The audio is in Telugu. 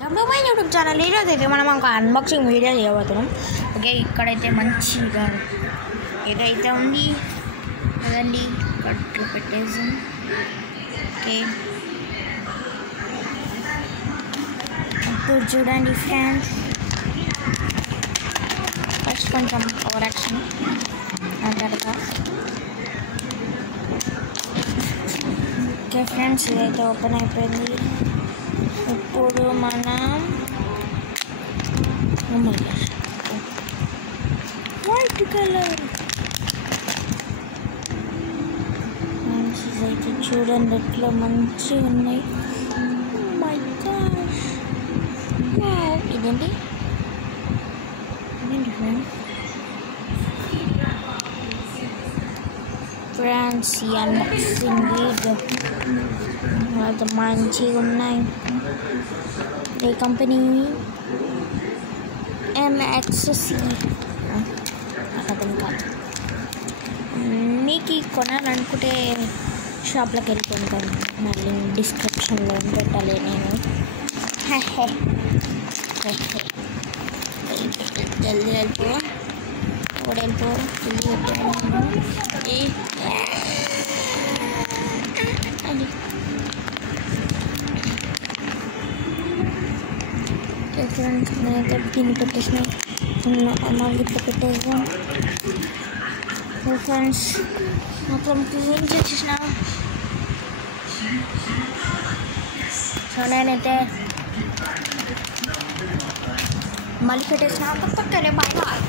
మై యూట్యూబ్ ఛానల్ ఈరోజు అయితే మనం ఒక అన్బాక్సింగ్ వీడియో చేయబోతున్నాం. ఓకే, ఇక్కడైతే మంచిగా ఏదైతే ఉంది అదండి కట్టు పెట్టేసి. ఓకే, ఇప్పుడు చూడండి ఫ్రెండ్స్, ఫస్ట్ కొంచెం ఓవర్ యాక్షన్ అంటారుగా. ఓకే ఫ్రెండ్స్, ఇదైతే ఓపెన్ అయిపోయింది. ఇప్పుడు మనం వైట్ కలర్ అయితే చూడండి ఎట్లా మంచిగా ఉన్నాయి. మై గాష్, ఇదేంటి ఫ్రెండ్స్, ఈ అన్బాక్సింగ్ వీడియో అది మంచిగా ఉన్నాయి. ఈ కంపెనీ MXC అర్థం కాదు. మీకు కొనాలనుకుంటే షాప్లోకి వెళ్ళి కొనుక్కోండి. మళ్ళీ డిస్క్రిప్షన్లో పెట్టాలి నేను. జల్దీ వెళ్ళిపో, కూడా వెళ్ళిపో, జల్దీ అది ఫ్రెండ్స్, నేనైతే దీన్ని పెట్టేసిన మళ్ళీ ఇట్లా పెట్టేసాం. ఫ్రెండ్స్, మొత్తం క్లీన్ చేసేసిన. సో నేనైతే మళ్ళీ పెట్టేసిన. Bye bye.